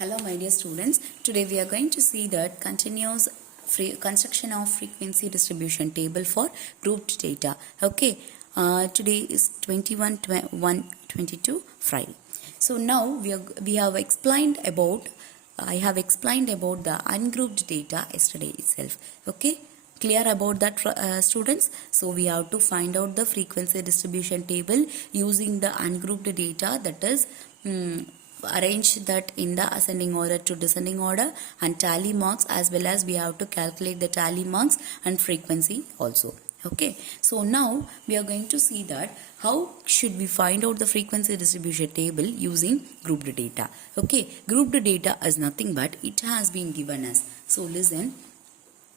Hello my dear students, today we are going to see that continuous construction of frequency distribution table for grouped data. Okay, today is 21/1/22 Friday. So now we have explained about, I have explained about the ungrouped data yesterday itself. Okay, clear about that students? So we have to find out the frequency distribution table using the ungrouped data, that is arrange that in the ascending order to descending order, and tally marks, as well as we have to calculate the tally marks and frequency also. Okay, so now we are going to see that how should we find out the frequency distribution table using grouped data. Okay, grouped data is nothing but it has been given us. So listen,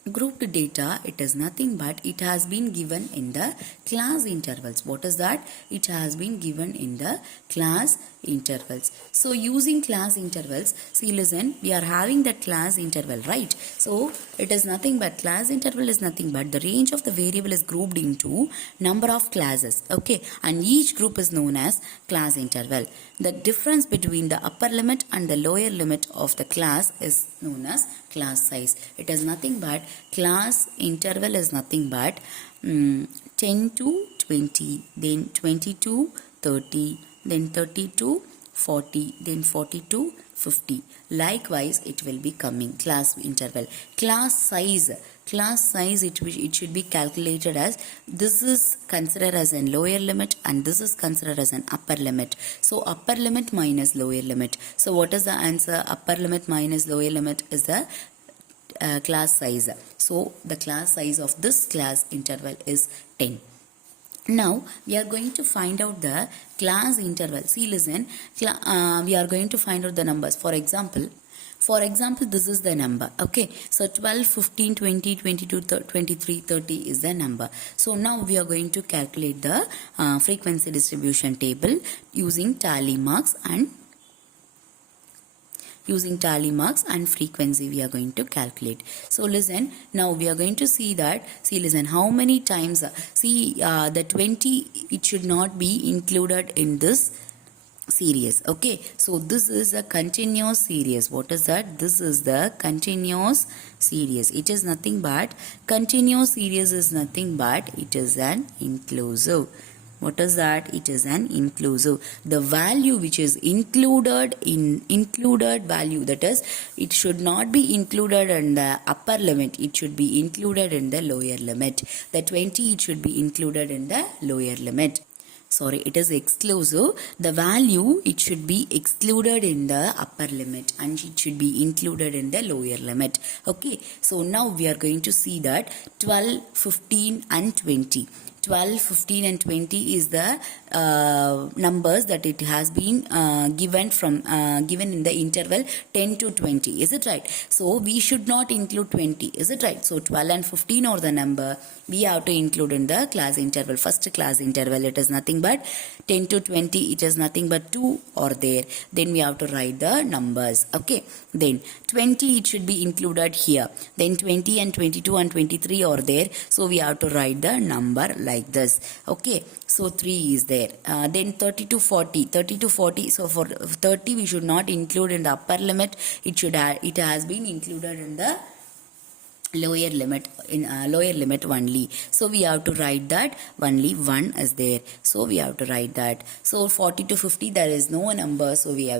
grouped data, it is nothing but it has been given in the class intervals. What is that? It has been given in the class intervals. So using class intervals, see listen, we are having that class interval, right? So it is nothing but, class interval is nothing but the range of the variable is grouped into number of classes. Okay, and each group is known as class interval. The difference between the upper limit and the lower limit of the class is known as class size. It is nothing but, class interval is nothing but 10 to 20, then 20 to 30, then 30 to 40, then 40 to 50. Likewise, it will be coming class interval. Class size, it should be calculated as, this is considered as a lower limit and this is considered as an upper limit. So upper limit minus lower limit. So what is the answer? Upper limit minus lower limit is the class size. So the class size of this class interval is 10. Now we are going to find out the class interval. See listen, we are going to find out the numbers. For example, this is the number. Okay, so 12, 15, 20, 22, 23, 30 is the number. So now we are going to calculate the frequency distribution table using tally marks and frequency we are going to calculate. So listen, now we are going to see that, see listen, how many times, the 20, it should not be included in this series. Okay, so this is a continuous series. What is that? This is the continuous series. It is nothing but, continuous series is nothing but it is an inclusive. What is that? It is an inclusive. The value which is included value, that is, it should not be included in the upper limit. It should be included in the lower limit. The 20, it should be included in the lower limit. Sorry, it is exclusive. The value, it should be excluded in the upper limit and it should be included in the lower limit. Okay, so now we are going to see that 12, 15 and 20. 12, 15 and 20 is the numbers that it has been given in the interval 10 to 20. Is it right? So we should not include 20. Is it right? So 12 and 15 are the number we have to include in the class interval. First class interval, it is nothing but 10 to 20. It is nothing but 2 are there. Then we have to write the numbers. Okay. Then 20, it should be included here. Then 20 and 22 and 23 are there. So we have to write the number like this. Okay, so 3 is there. Then 30 to 40. So for 30, we should not include in the upper limit. It has been included in the lower limit only. So we have to write that only 1 is there. So we have to write that. So 40 to 50, there is no number. So we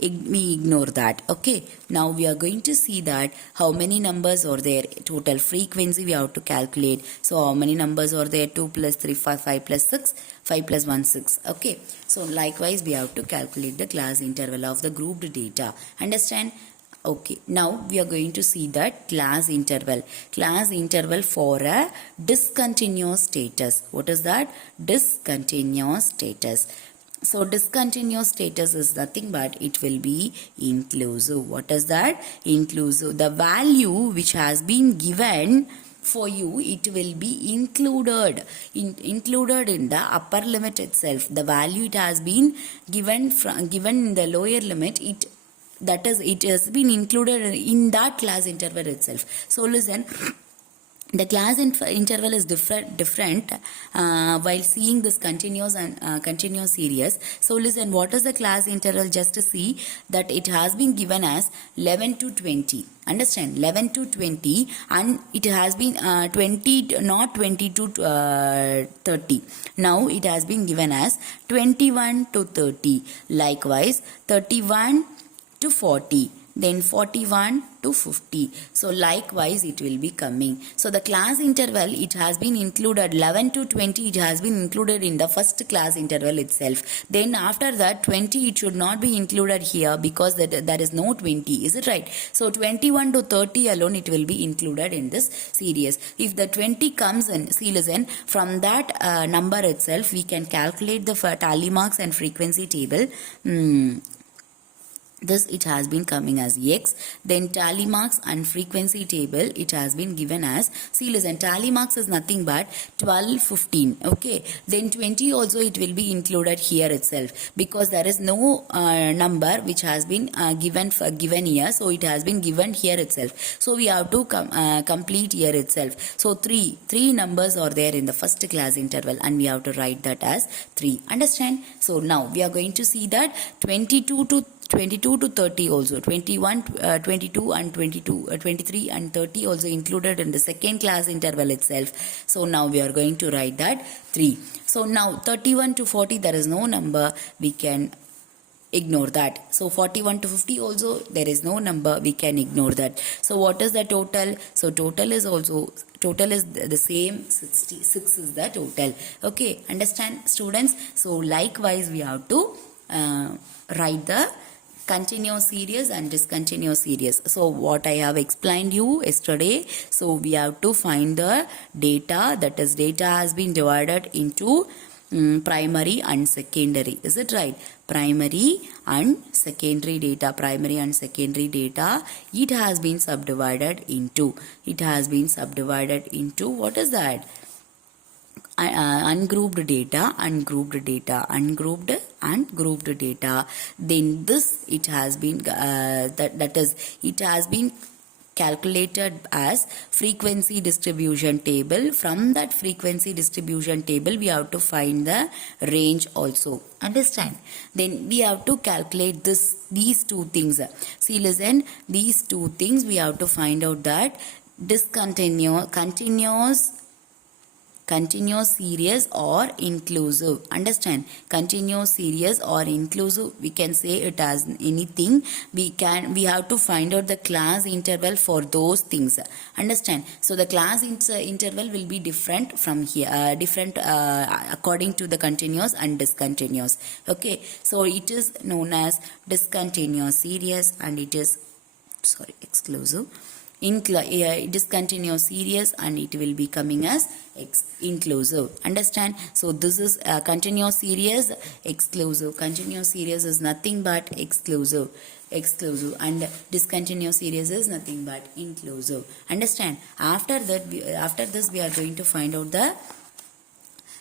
ignore that. Okay, now we are going to see that how many numbers are there. Total frequency we have to calculate. So how many numbers are there? 2 plus 3, 5 plus 6, 5 plus 1, 6. Okay, so likewise we have to calculate the class interval of the grouped data. Understand? Okay, now we are going to see that class interval for a discontinuous status. What is that? Discontinuous status. So discontinuous status is nothing but it will be inclusive. What is that? Inclusive. The value which has been given for you, it will be included in the upper limit itself. The value it has been given in the lower limit, it has been included in that class interval itself. So listen, the class interval is different while seeing this continuous and continuous series. So listen, what is the class interval? Just to see that it has been given as 11 to 20. Understand, 11 to 20, and it has been 20, not 20 to 30. Now it has been given as 21 to 30. Likewise 31 to 40, then 41 to 50. So likewise it will be coming. So the class interval, it has been included 11 to 20, it has been included in the first class interval itself. Then after that 20, it should not be included here because there is no 20. Is it right? So 21 to 30 alone it will be included in this series. If the 20 comes in, see listen, from that number itself we can calculate the tally marks and frequency table. This it has been coming as x. Then tally marks and frequency table, it has been given as, see listen, tally marks is nothing but 12, 15. Okay, then 20 also it will be included here itself because there is no number which has been given here, so it has been given here itself. So we have to complete here itself. So three numbers are there in the first class interval and we have to write that as 3. Understand? So now we are going to see that 22 to 30 also, 21, 22 and 23 and 30 also included in the second class interval itself. So now we are going to write that 3. So now 31 to 40, there is no number, we can ignore that. So 41 to 50 also there is no number, we can ignore that. So what is the total? So total is the same, 66 is the total. Okay, understand students? So likewise we have to write the continuous series and discontinuous series. So what I have explained you yesterday, so we have to find the data, that is data has been divided into primary and secondary. Is it right? Primary and secondary data. Primary and secondary data, it has been subdivided into what is that? Ungrouped data, ungrouped data, ungrouped and grouped data. Then this it has been that is it has been calculated as frequency distribution table. From that frequency distribution table we have to find the range also. Understand? Then we have to calculate these two things. See listen, these two things we have to find out that continuous series or inclusive. Understand? Continuous series or inclusive, we can say it as anything. We have to find out the class interval for those things. Understand? So the class interval will be different from here, different according to the continuous and discontinuous. Okay, so it is known as discontinuous series and it is exclusive. Discontinuous series and it will be coming as inclusive. Understand? So this is continuous series, exclusive. Continuous series is nothing but exclusive, and discontinuous series is nothing but inclusive. Understand? After this we are going to find out the,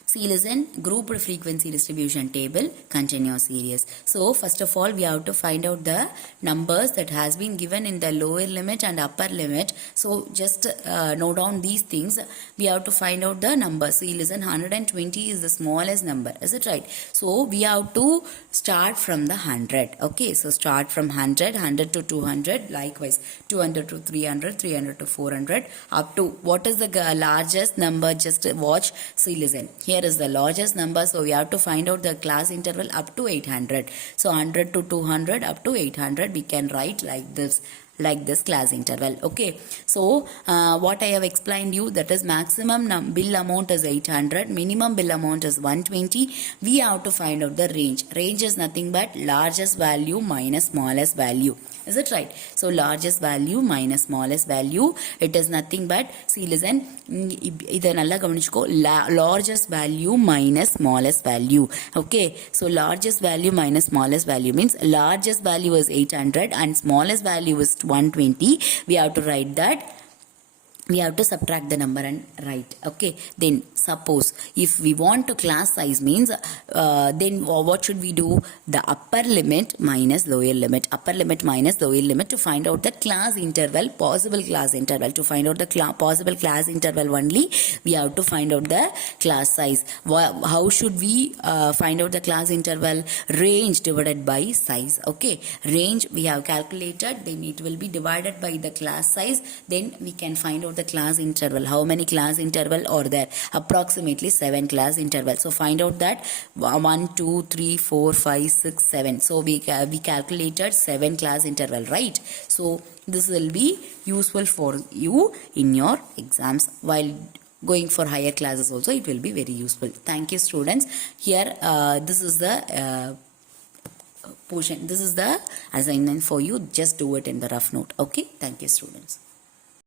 see listen, grouped frequency distribution table, continuous series. So first of all we have to find out the numbers that has been given in the lower limit and upper limit. So just note down these things. We have to find out the numbers. See listen, 120 is the smallest number. Is it right? So we have to start from the 100. Okay, so start from 100 to 200, likewise 200 to 300, 300 to 400, up to what is the largest number? Just watch. See listen, here is the largest number, so we have to find out the class interval up to 800. So 100 to 200 up to 800 we can write like this class interval. Okay, so what I have explained you, that is maximum bill amount is 800, minimum bill amount is 120. We have to find out the range. Range is nothing but largest value minus smallest value. Is it right? So largest value minus smallest value, it is nothing but, see listen, இதை நல்லா கவனிச்சுக்கோ, largest value minus smallest value. Okay, so largest value minus smallest value means largest value is 800 and smallest value is 120. We have to write that we have to subtract the number and write. Okay, then suppose if we want to class size means then what should we do? The upper limit minus lower limit, upper limit minus lower limit, to find out the class interval, possible class interval. To find out the possible class interval only, we have to find out the class size. How should we find out the class interval? Range divided by size. Okay, range we have calculated, then it will be divided by the class size, then we can find out the class interval. How many class interval are there? Approximately 7 class interval. So find out that 1 2 3 4 5 6 7. So we calculated 7 class interval, right? So this will be useful for you in your exams. While going for higher classes also it will be very useful. Thank you students. Here this is the portion, this is the assignment for you. Just do it in the rough note. Okay, thank you students.